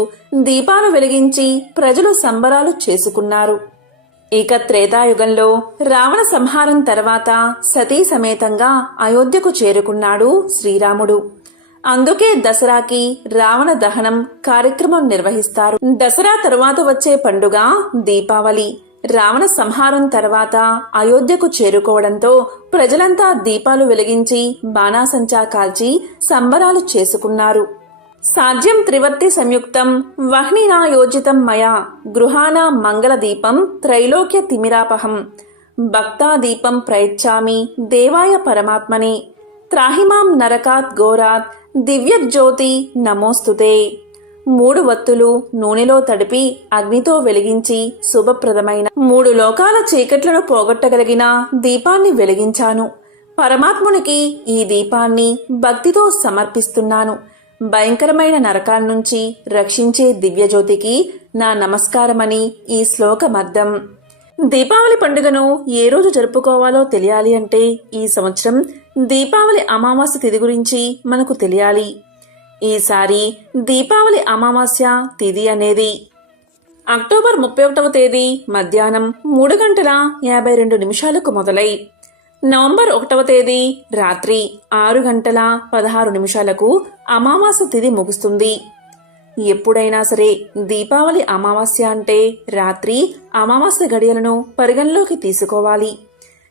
దీపాలు వెలిగించి ప్రజలు సంబరాలు చేసుకున్నారు. ఇక త్రేతాయుగంలో రావణ సంహారం తర్వాత సతీ సమేతంగా అయోధ్యకు చేరుకున్నాడు శ్రీరాముడు. అందుకే దసరాకి రావణ దహనం కార్యక్రమం నిర్వహిస్తారు. దసరా తరువాత వచ్చే పండుగ దీపావళి. రావణ సంహారం తర్వాత అయోధ్యకు చేరుకోవడంతో ప్రజలంతా దీపాలు వెలిగించి బాణాసంచా కాల్చి సంబరాలు చేసుకున్నారు. సాధ్యం త్రివర్తి సంయుక్తం వహ్నినా యోజితం మయా గృహానా మంగళ దీపం త్రైలోక్య తిమిరాపహం భక్తా దీపం ప్రయచ్చామి దేవాయ పరమాత్మనే త్రాహిమాం నరకాత్ ఘోరాత్ దివ్యజ్యోతి నమోస్తుతే. 3 వత్తులు నూనెలో తడిపి అగ్నితో వెలిగించి శుభప్రదమైన 3 లోకాల చీకట్లను పోగొట్టగలిగిన దీపాన్ని వెలిగించాను. పరమాత్మునికి ఈ దీపాన్ని భక్తితో సమర్పిస్తున్నాను. భయంకరమైన నరకాల నుంచి రక్షించే దివ్యజ్యోతికి నా నమస్కారమని ఈ శ్లోకమర్థం. దీపావళి పండుగను ఏ రోజు జరుపుకోవాలో తెలియాలి అంటే ఈ సంవత్సరం దీపావళి అమావాస్య తిథి గురించి మనకు తెలియాలి. ఈసారి దీపావళి అమావాస్య తిథి అనేది అక్టోబర్ 31వ తేదీ మధ్యాహ్నం 3:52 మొదలై నవంబర్ 1వ తేదీ రాత్రి 6:16 అమావాస్య తిథి ముగుస్తుంది. ఎప్పుడైనా సరే దీపావళి అమావాస్య అంటే రాత్రి అమావాస్య గడియలను పరిగణలోకి తీసుకోవాలి.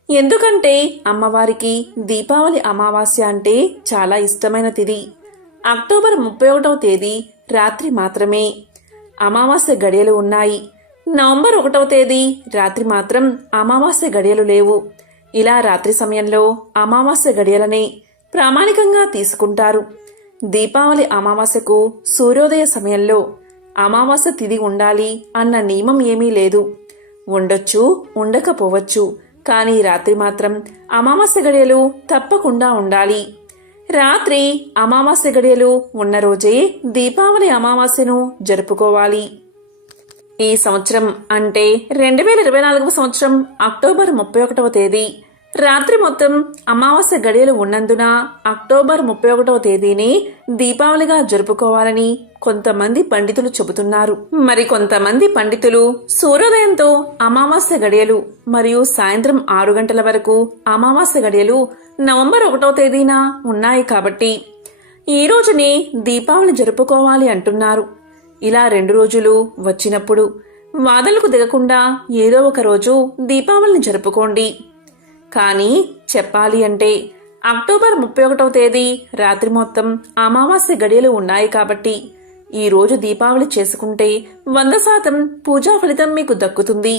ఎందుకంటే అమ్మవారికి దీపావళి అమావాస్య అంటే చాలా ఇష్టమైన తిథి. అక్టోబర్ 31వ తేదీ రాత్రి మాత్రమే అమావాస్య గడియలు ఉన్నాయి. నవంబర్ 1వ తేదీ రాత్రి మాత్రం అమావాస్య గడియలు లేవు. ఇలా రాత్రి సమయంలో అమావాస్య గడియలని ప్రామాణికంగా తీసుకుంటారు. దీపావళి అమావాస్యకు సూర్యోదయ సమయంలో అమావాస్య తిథి ఉండాలి అన్న నియమం ఏమీ లేదు. ఉండొచ్చు, ఉండకపోవచ్చు. కానీ రాత్రి మాత్రం అమావాస్య గడియలు తప్పకుండా ఉండాలి. రాత్రి అమావాస్య గడియలు ఉన్న రోజే దీపావళి అమావాస్యను జరుపుకోవాలి. ఈ సంవత్సరం అంటే 2024 సంవత్సరం అక్టోబర్ 31వ తేదీ రాత్రి మొత్తం అమావాస్య గడియలు ఉన్నందున అక్టోబర్ 31వ తేదీని దీపావళిగా జరుపుకోవాలని కొంతమంది పండితులు చెబుతున్నారు. మరి కొంతమంది పండితులు సూర్యోదయంతో అమావాస్య గడియలు మరియు సాయంత్రం 6 గంటల వరకు అమావాస్య గడియలు నవంబర్ 1వ తేదీన ఉన్నాయి కాబట్టి ఈ రోజుని దీపావళి జరుపుకోవాలి అంటున్నారు. ఇలా 2 రోజులు వచ్చినప్పుడు వాదనలకు దిగకుండా ఏదో ఒక రోజు దీపావళిని జరుపుకోండి. కానీ చెప్పాలి అంటే అక్టోబర్ 31వ తేదీ రాత్రి మొత్తం అమావాస్య గడియలు ఉన్నాయి కాబట్టి ఈ రోజు దీపావళి చేసుకుంటే 100% పూజా ఫలితం మీకు దక్కుతుంది.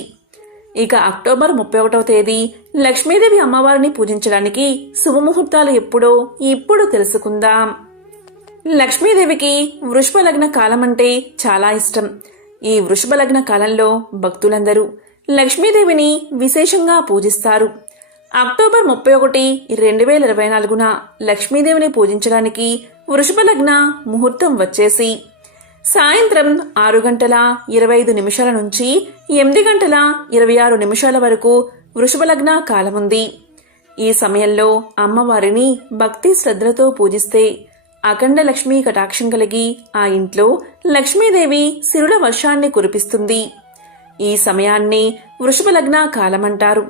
ఇక అక్టోబర్ 31వ తేదీ లక్ష్మీదేవి అమ్మవారిని పూజించడానికి శుభముహూర్తాలు ఎప్పుడో ఇప్పుడు తెలుసుకుందాం. లక్ష్మీదేవికి వృషభ లగ్న కాలం అంటే చాలా ఇష్టం. ఈ వృషభ లగ్న కాలంలో భక్తులందరూ లక్ష్మీదేవిని విశేషంగా పూజిస్తారు. అక్టోబర్ 31, 2024న లక్ష్మీదేవిని పూజించడానికి వృషభ లగ్న ముహూర్తం వచ్చేసి సాయంత్రం 6 గంటల 25 నిమిషాల నుంచి 8 గంటల 26 నిమిషాల వరకు వృషభ లగ్న కాలముంది. ఈ సమయంలో అమ్మవారిని భక్తి శ్రద్ధలతో పూజిస్తే అఖండ లక్ష్మీ కటాక్షం కలిగి ఆ ఇంట్లో లక్ష్మీదేవి సిరుల వర్షాన్ని కురిపిస్తుంది. ఈ సమయాన్ని వృషభ లగ్న కాలమంటారు.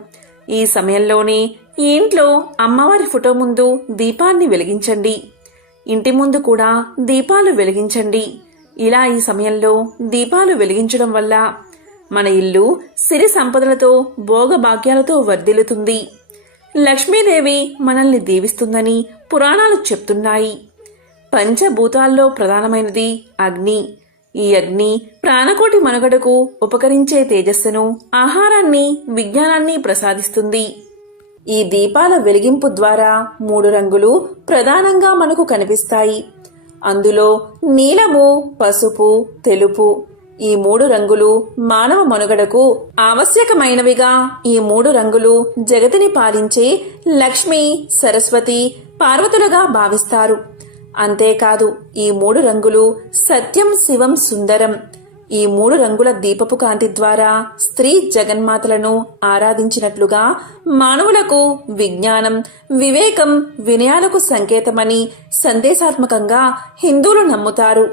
ఈ సమయంలోనే ఈ ఇంట్లో అమ్మవారి ఫోటో ముందు దీపాన్ని వెలిగించండి. ఇంటి ముందు కూడా దీపాలు వెలిగించండి. ఇలా ఈ సమయంలో దీపాలు వెలిగించడం వల్ల మన ఇల్లు సిరి సంపదలతో భోగభాగ్యాలతో వర్ధిల్లుతుంది. లక్ష్మీదేవి మనల్ని దీవిస్తుందని పురాణాలు చెప్తున్నాయి. పంచభూతాల్లో ప్రధానమైనది అగ్ని. ఈ అగ్ని ప్రాణకోటి మనుగడకు ఉపకరించే తేజస్సును, ఆహారాన్ని, విజ్ఞానాన్ని ప్రసాదిస్తుంది. ఈ దీపాల వెలిగింపు ద్వారా 3 రంగులు ప్రధానంగా మనకు కనిపిస్తాయి. అందులో నీలము, పసుపు, తెలుపు ఈ 3 రంగులు మానవ మనుగడకు ఆవశ్యకమైనవిగా. ఈ 3 రంగులు జగతిని పాలించే లక్ష్మి, సరస్వతి, పార్వతులుగా భావిస్తారు. అంతేకాదు ఈ 3 రంగులు సత్యం, శివం, సుందరం. ఈ 3 రంగుల దీపపు కాంతి ద్వారా స్త్రీ జగన్మాతలను ఆరాధించినట్లుగా మానవులకు విజ్ఞానం, వివేకం, వినయాలకు సంకేతమని సందేశాత్మకంగా హిందువులు నమ్ముతారు.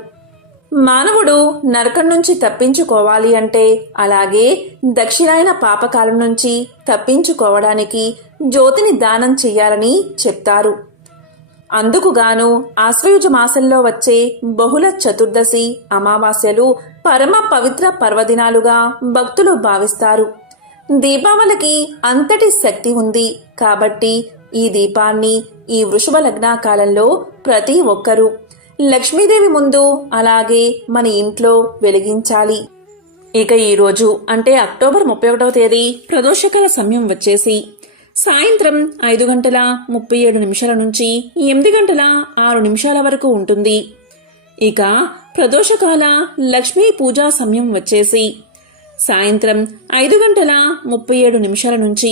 మానవుడు నరకం నుంచి తప్పించుకోవాలి అంటే, అలాగే దక్షిణాయన పాపకాలం నుంచి తప్పించుకోవడానికి జ్యోతిని దానం చెయ్యాలని చెప్తారు. అందుకుగాను ఆశ్వయుజ మాసంలో వచ్చే బహుళ చతుర్దశి, అమావాస్యలు పరమ పవిత్ర పర్వదినాలుగా భక్తులు భావిస్తారు. దీపావళికి అంతటి శక్తి ఉంది కాబట్టి ఈ దీపాన్ని ఈ వృషభ లగ్న కాలంలో ప్రతి ఒక్కరూ లక్ష్మీదేవి ముందు, అలాగే మన ఇంట్లో వెలిగించాలి. ఇక ఈ రోజు అంటే అక్టోబర్ 31వ తేదీ ప్రదోషకాల సమయం వచ్చేసి సాయంత్రం 5 గంటల 37 నిమిషాల నుంచి 8 గంటల 6 నిమిషాల వరకు ఉంటుంది. ఇక ప్రదోషకాల లక్ష్మీ పూజా సమయం వచ్చేసి సాయంత్రం 5 గంటల 37 నిమిషాల నుంచి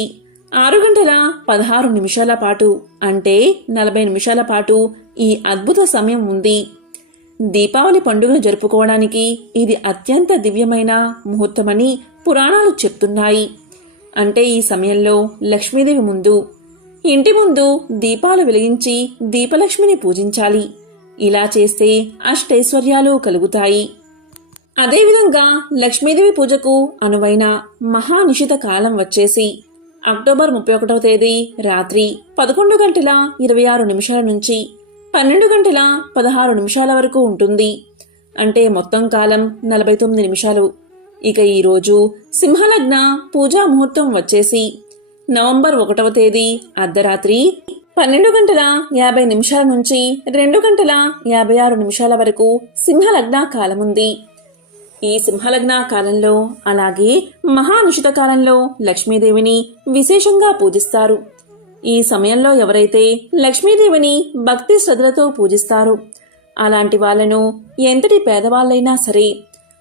6 గంటల 16 నిమిషాల పాటు అంటే 40 నిమిషాల పాటు ఈ అద్భుత సమయం ఉంది. దీపావళి పండుగను జరుపుకోవడానికి ఇది అత్యంత దివ్యమైన ముహూర్తమని పురాణాలు చెప్తున్నాయి. అంటే ఈ సమయంలో లక్ష్మీదేవి ముందు, ఇంటి ముందు దీపాలు వెలిగించి దీపలక్ష్మిని పూజించాలి. ఇలా చేస్తే అష్టైశ్వర్యాలు కలుగుతాయి. అదేవిధంగా లక్ష్మీదేవి పూజకు అనువైన మహానిషిత కాలం వచ్చేసి అక్టోబర్ 31వ తేదీ రాత్రి 11 గంటల 26 నిమిషాల నుంచి 12 గంటల 16 నిమిషాల వరకు ఉంటుంది. అంటే మొత్తం కాలం 49 నిమిషాలు. ఇక ఈరోజు సింహలగ్న పూజా ముహూర్తం వచ్చేసి నవంబర్ 1వ తేదీ అర్ధరాత్రి 12 గంటల 50 నిమిషాల నుంచి 2 గంటల 56 నిమిషాల వరకు సింహలగ్న కాలముంది. ఈ సింహలగ్న కాలంలో అలాగే మహానిషిత కాలంలో లక్ష్మీదేవిని విశేషంగా పూజిస్తారు. ఈ సమయంలో ఎవరైతే లక్ష్మీదేవిని భక్తి శ్రద్ధలతో పూజిస్తారో అలాంటి వాళ్లను ఎంతటి పేదవాళ్లైనా సరే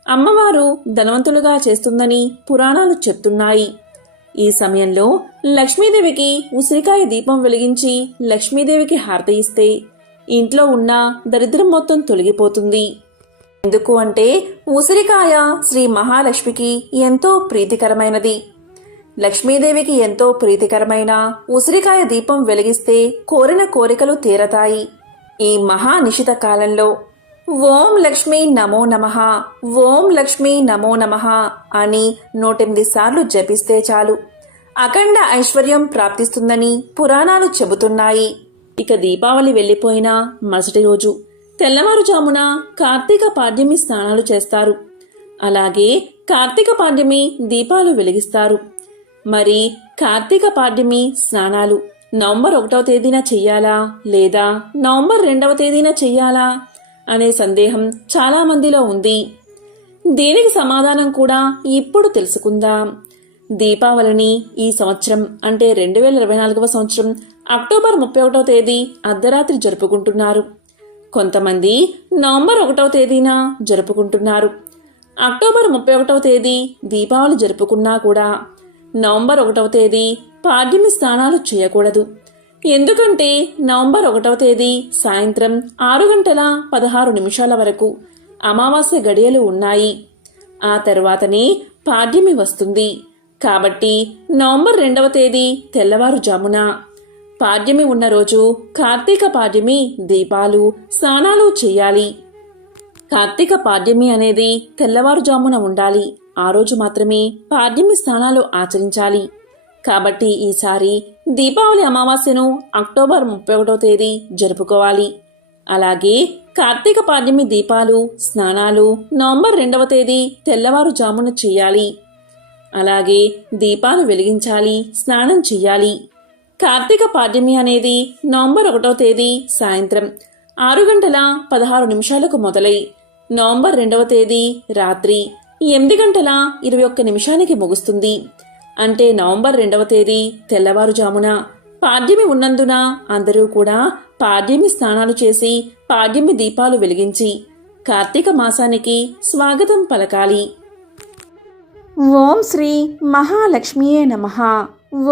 అమ్మవారు ధనవంతులుగా చేస్తుందని పురాణాలు చెప్తున్నాయి. ఈ సమయంలో లక్ష్మీదేవికి ఉసిరికాయ దీపం వెలిగించి లక్ష్మీదేవికి హారతి ఇస్తే ఇంట్లో ఉన్న దరిద్రం మొత్తం తొలగిపోతుంది. ఎందుకు అంటే ఉసిరికాయ శ్రీ మహాలక్ష్మికి ఎంతో ప్రీతికరమైనది. లక్ష్మీదేవికి ఎంతో ప్రీతికరమైన ఉసిరికాయ దీపం వెలిగిస్తే కోరిన కోరికలు తీరతాయి. ఈ మహానిషిత కాలంలో ఓం లక్ష్మీ నమో నమః, ఓం లక్ష్మీ నమో నమః అని 108 సార్లు జపిస్తే చాలు అఖండ ఐశ్వర్యం ప్రాప్తిస్తుందని పురాణాలు చెబుతున్నాయి. ఇక దీపావళి వెళ్లిపోయిన మరుసటి రోజు తెల్లవారుజామున కార్తీక పాడ్యమి స్నానాలు చేస్తారు. అలాగే కార్తీక పాడ్యమి దీపాలు వెలిగిస్తారు. మరి కార్తీక పాడ్యమి స్నానాలు నవంబర్ 1వ తేదీన చెయ్యాలా లేదా నవంబర్ 2వ తేదీన చెయ్యాలా అనే సందేహం చాలా మందిలో ఉంది. దీనికి సమాధానం కూడా ఇప్పుడు తెలుసుకుందాం. దీపావళిని ఈ సంవత్సరం అంటే 2024వ సంవత్సరం అక్టోబర్ 31వ తేదీ అర్ధరాత్రి జరుపుకుంటున్నారు. కొంతమంది నవంబర్ 1వ తేదీన జరుపుకుంటున్నారు. అక్టోబర్ 31వ తేదీ దీపావళి జరుపుకున్నా కూడా నవంబర్ 1వ తేదీ పాడ్యమి స్నానాలు చేయకూడదు. ఎందుకంటే నవంబర్ 1వ తేదీ సాయంత్రం 6:16 వరకు అమావాస్య గడియలు ఉన్నాయి. ఆ తర్వాతనే పాడ్యమి వస్తుంది. కాబట్టి నవంబర్ 2వ తేదీ తెల్లవారుజామున పాడ్యమి ఉన్న రోజు కార్తీక పాడ్యమి దీపాలు స్నానాలు చేయాలి. కార్తీక పాడ్యమి అనేది తెల్లవారుజామున ఉండాలి. ఆ రోజు మాత్రమే పాడ్యమి స్నానాలు ఆచరించాలి. కాబట్టి ఈసారి దీపావళి అమావాస్యను అక్టోబర్ 31వ తేదీ జరుపుకోవాలి. అలాగే కార్తీక పాడ్యమి దీపాలు స్నానాలు నవంబర్ 2వ తేదీ తెల్లవారుజామున చేయాలి. అలాగే దీపాలు వెలిగించాలి, స్నానం చెయ్యాలి. కార్తీక పాడ్యమి అనేది నవంబర్ 1వ తేదీ సాయంత్రం 6:16 మొదలై నవంబర్ 2వ తేదీ రాత్రి 8:21 ముగుస్తుంది. అంటే నవంబర్ 2వ తేదీ తెల్లవారుజామున పాడ్యమి ఉన్నందున అందరూ కూడా పాడ్యమి స్నానాలు చేసి పాడ్యమి దీపాలు వెలిగించి కార్తీక మాసానికి స్వాగతం పలకాలి. ఓం శ్రీ మహాలక్ష్మియే నమః.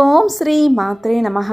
ఓం శ్రీ మాత్రే నమః.